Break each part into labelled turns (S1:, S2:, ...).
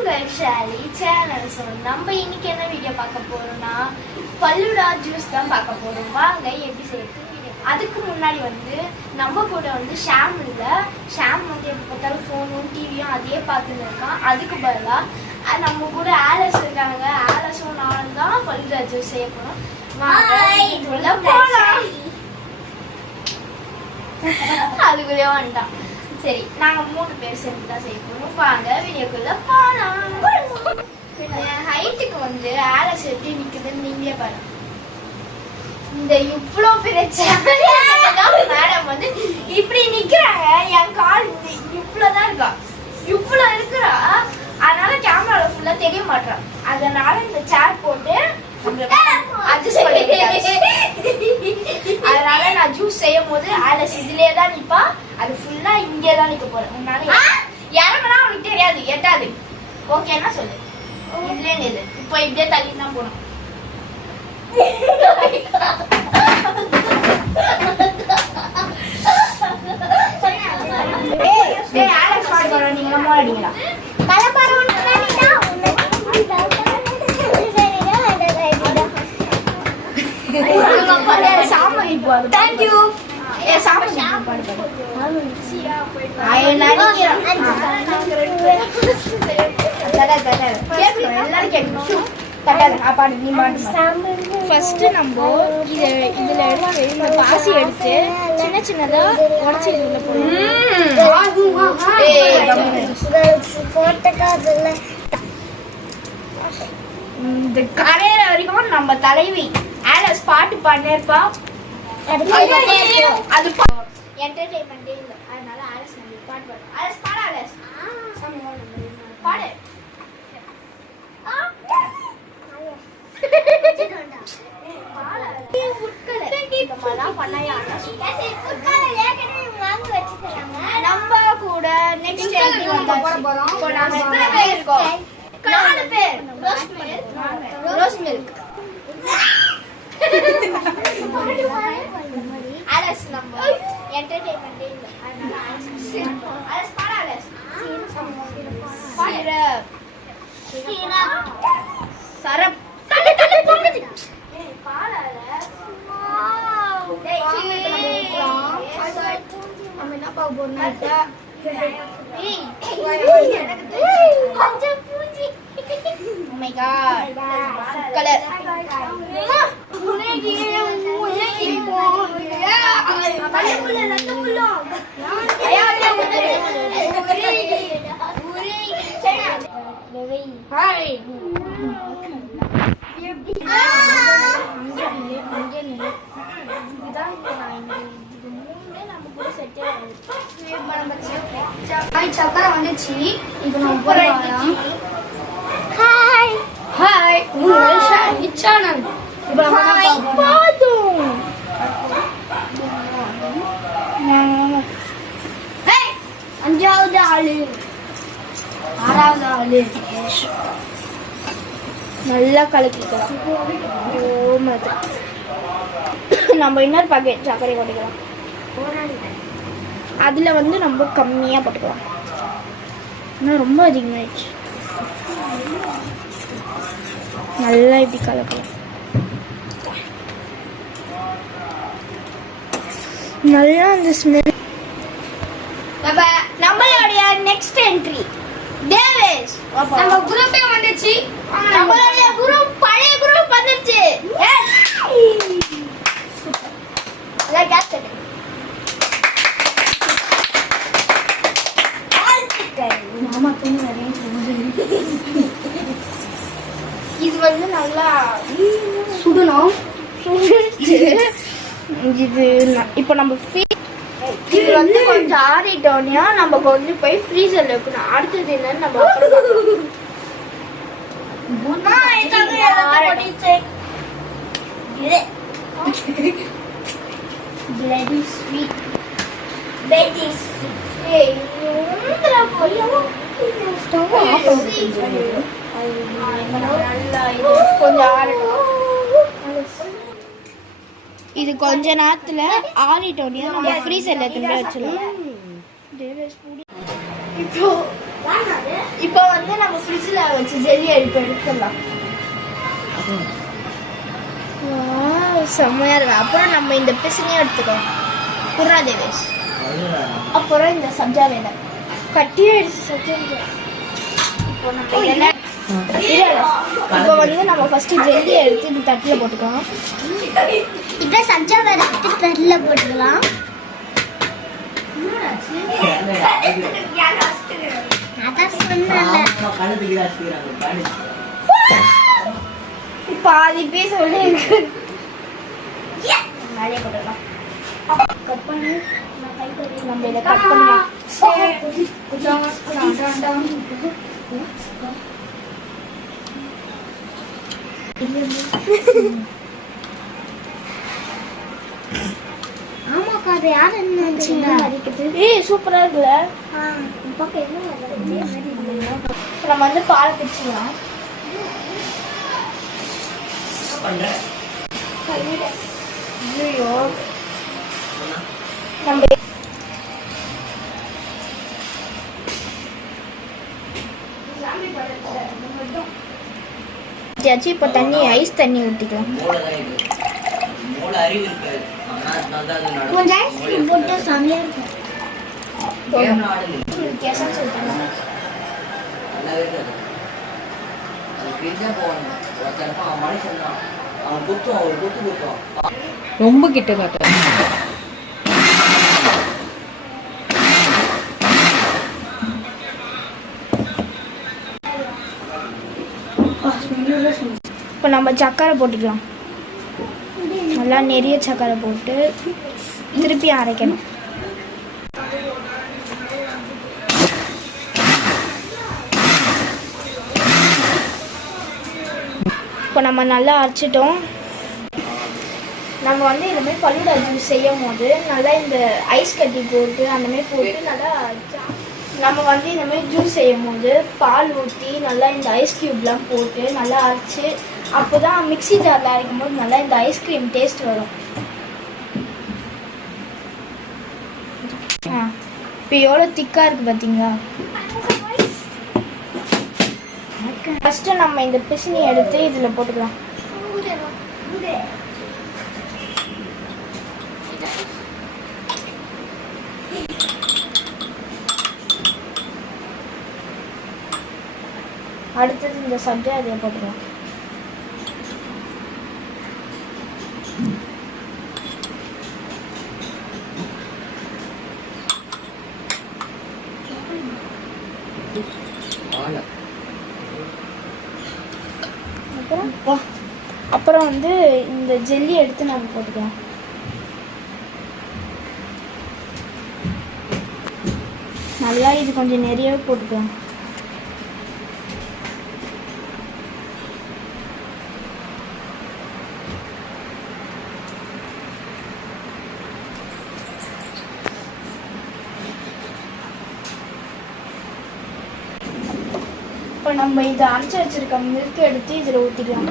S1: உங்கள் Shali channel so நம்ம இன்னைக்கு என்ன வீடியோ பார்க்க போறோம்னா பல்லுடா ஜூஸ் தான் பார்க்க போறோம். வாங்க எப்படி செய்யறது? அதுக்கு முன்னாடி வந்து நம்ம கூட வந்து ஷாம் இல்லை. ஷாம் வந்து எப்போ பார்த்தாலும் ஃபோனும் டிவியும் அதே பார்த்துன்னு இருக்கான். அதுக்கு பதிலாக நம்ம கூட ஆலஸ் இருக்காங்க. ஆலஸும் நானும் தான் பல்லுடா ஜூஸ் செய்ய போறோம். வாங்க அதுக்குள்ளே வந்துட்டான். சரி நாங்க மூணு பேர் சேர்ந்து தான் செய்ய போறோம் வாங்க வீடியோக்குள்ள போலாம். என் ஹைட்டுக்கு வந்து ஆலஸ் எப்படி நிக்குதுன்னு நீங்களே பாருங்க. இந்த இவ்வளோ பெரிய மேடம் வந்து இப்படி நிக்கிறாங்க. என் கால் இவ்வளோதான் இருக்கா? இவ்வளோ இருக்கிறா. அதனால கேமரால ஃபுல்லா தெரிய மாட்டான் அதனால இந்த சேர் போட்டு அட்ஜஸ்ட் பண்ணிக்கிட்டாச்சு. அதனால நான் ஜூஸ் செய்யும் போது ஆலஸ் இதுலயே தான் நிப்பா. அது ஃபுல்லா இங்கே தான் நிக்க போறேன். உன்னால இறங்கினா உனக்கு தெரியாது. எட்டாது. ஓகேன்னா சொல்லு? இதுலயே நில்லு. இப்போ இப்படியே தள்ளி தான் போகணும். நீங்க நம்ம
S2: ஃபர்ஸ்ட் நம்ம இத இதுல எடுத்து இந்த பாசி எடுத்து சின்ன சின்னதா உடச்சி இதுல போடணும்.
S1: இந்த கரையிற வரைக்கும் நம்ம தலைவி ஆலஸ் பாட்டு பாடினேருப்பா. அது என்டர்டைன்மெண்டே இல்லை. அதனால ஆலஸ் நம்ம பாட்டு பாடு ஆலஸ் பாடு ஆலஸ் பாடு. நம்ம கூட நெக்ஸ்ட் இருக்கோம்? நாலு பேர். ரோஸ் மில்க் ரோஸ் மில்க் அலஸ் நம்ம என்டர்டெயின்மெண்டே இல்ல. அலஸ் பாட அலஸ் பாடுற சரப். தள்ளு தள்ளு போகுது ஏய் பாட அலஸ் டேய்
S2: நம்ம என்ன பார்க்க போறோம்னா
S1: ஏய் கொஞ்சம் Pooji Oh my god. Colour
S2: சக்கரை வந்துச்சு. இது நம்ம
S1: ஹாய்
S2: ஹாய் உங்கள் சேனல் இப்போ நம்ம? அஞ்சாவது ஆளு. ஆறாவது ஆளு.
S1: நல்லா கலக்கிக்கலாம். ஓ நம்ம இன்னொரு பாக்கெட் சர்க்கரை கொட்டிக்கலாம் அதில் வந்து நம்ம கம்மியாக போட்டுக்கலாம். இன்னும் ரொம்ப அதிகமாகிடுச்சு நல்லா இப்படி கலக்கலாம் நல்லா அந்த ஸ்மெல் நம்ம நம்மளுடைய நெக்ஸ்ட் என்ட்ரி டேவிஸ் நம்ம குரூப்பே வந்துச்சு. நம்மளுடைய குரூப் பழைய குரூப் வந்துருச்சு. லைக் ஆஸ்டர்
S2: மாமா தூங்க நிறைய சொல்லுது
S1: இது வந்து நல்லா
S2: சுடணும்
S1: இது இப்போ நம்ம இது வந்து கொஞ்சம் ஆறிட்டோன்னே நம்ம கொண்டு போய் ஃப்ரீசர்ல வைக்கணும். அடுத்தது என்னன்னு நம்ம. ஏய், போய்.
S2: ஸ்டவ் ஆஃப்
S1: இது கொஞ்சம் ஆறட்டும். இது கொஞ்ச நேரத்துல ஆறிட்டோன்னே நம்ம ஃப்ரீசர்ல எடுத்துட்டு வச்சிடலாம். இப்போ இப்போ வந்து நம்ம ஃப்ரிட்ஜில் வச்சு ஜெல்லி எடுத்து எடுத்துடலாம். செம்மையா இருக்கு. அப்புறம் நம்ம இந்த பிசினையும் எடுத்துக்கலாம். குர்ரா தேவேஷ். அப்புறம் இந்த சப்ஜா வேலை. கட்டியே அடிச்சு சப்ஜா. இப்போ நம்ம இப்போ வந்து நம்ம ஃபர்ஸ்ட் ஜெல்லி எடுத்து இந்த தட்டில் போட்டுக்கலாம்.
S2: இப்போ சப்ஜா வேற தட்டில் போட்டுக்கலாம்.
S1: பாதி மேலே போட்டுக்கலாம். கட் பண்ணி. நம்ம இதை கட் பண்ணலாம்.
S2: ஆமாக்கா அது யார் என்ன
S1: ஏய் சூப்பரா இருக்குல்ல? நம்ம வந்து பால் பிடிச்சிக்கலாம் ஐயோ நம்ம ஊற்றியாச்சு இப்போ தண்ணி ஐஸ் தண்ணி ஊற்றிக்கலாம்
S3: ரொம்ப கிட்ட காட்டு
S1: இப்போ நம்ம சக்கரை போட்டுக்கலாம். நல்லா நிறைய சக்கரை போட்டு திருப்பி அரைக்கணும். இப்போ நம்ம நல்லா அரைச்சிட்டோம். நம்ம வந்து இந்த மாதிரி ஃபலூடா ஜூஸ் செய்யும் போது நல்லா இந்த ஐஸ் கட்டி போட்டு அந்த மாதிரி போட்டு நல்லா நம்ம வந்து இந்த மாதிரி ஜூஸ் செய்யும் போது பால் ஊற்றி நல்லா இந்த ஐஸ் க்யூப்லாம் போட்டு நல்லா அரைச்சி அப்போ தான் மிக்ஸி ஜாரில் அரைக்கும் போது நல்லா இந்த ஐஸ்கிரீம் டேஸ்ட் வரும். ஆ இப்போ எவ்வளோ திக்காக இருக்குது பார்த்தீங்களா ஃபஸ்ட்டு நம்ம இந்த பிசினி எடுத்து இதில் போட்டுக்கலாம். அடுத்தது இந்த சப்ஜா அதே போட்டுக்கலாம் அப்புறம்? வா. அப்புறம் வந்து இந்த ஜெல்லி எடுத்து நம்ம போட்டுக்கலாம். நல்லா இது கொஞ்சம் நிறையவே போட்டுக்கலாம். இப்போ நம்ம இதை அரைச்சி வச்சிருக்க மில்க் எடுத்து இதில் ஊற்றிக்கலாம்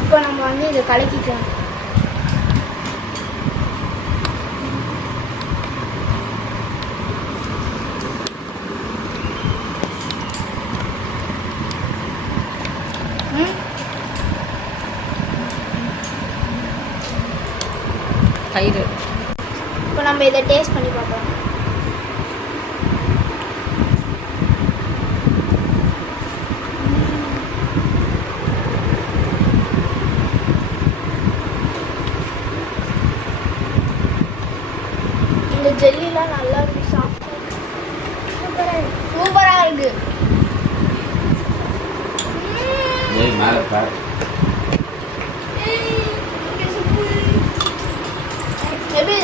S1: இப்போ நம்ம வந்து இதை கலக்கிக்கலாம்.
S3: தயிர்.
S1: இப்போ நம்ம இதை டேஸ்ட் பண்ணி பார்ப்போம் இந்த ஜெல்லிலாம் நல்லா இருக்கு சாப்பிட்டு. சூப்பராக இருக்குது
S4: ஏய் மேலே பாரு
S1: எப்படி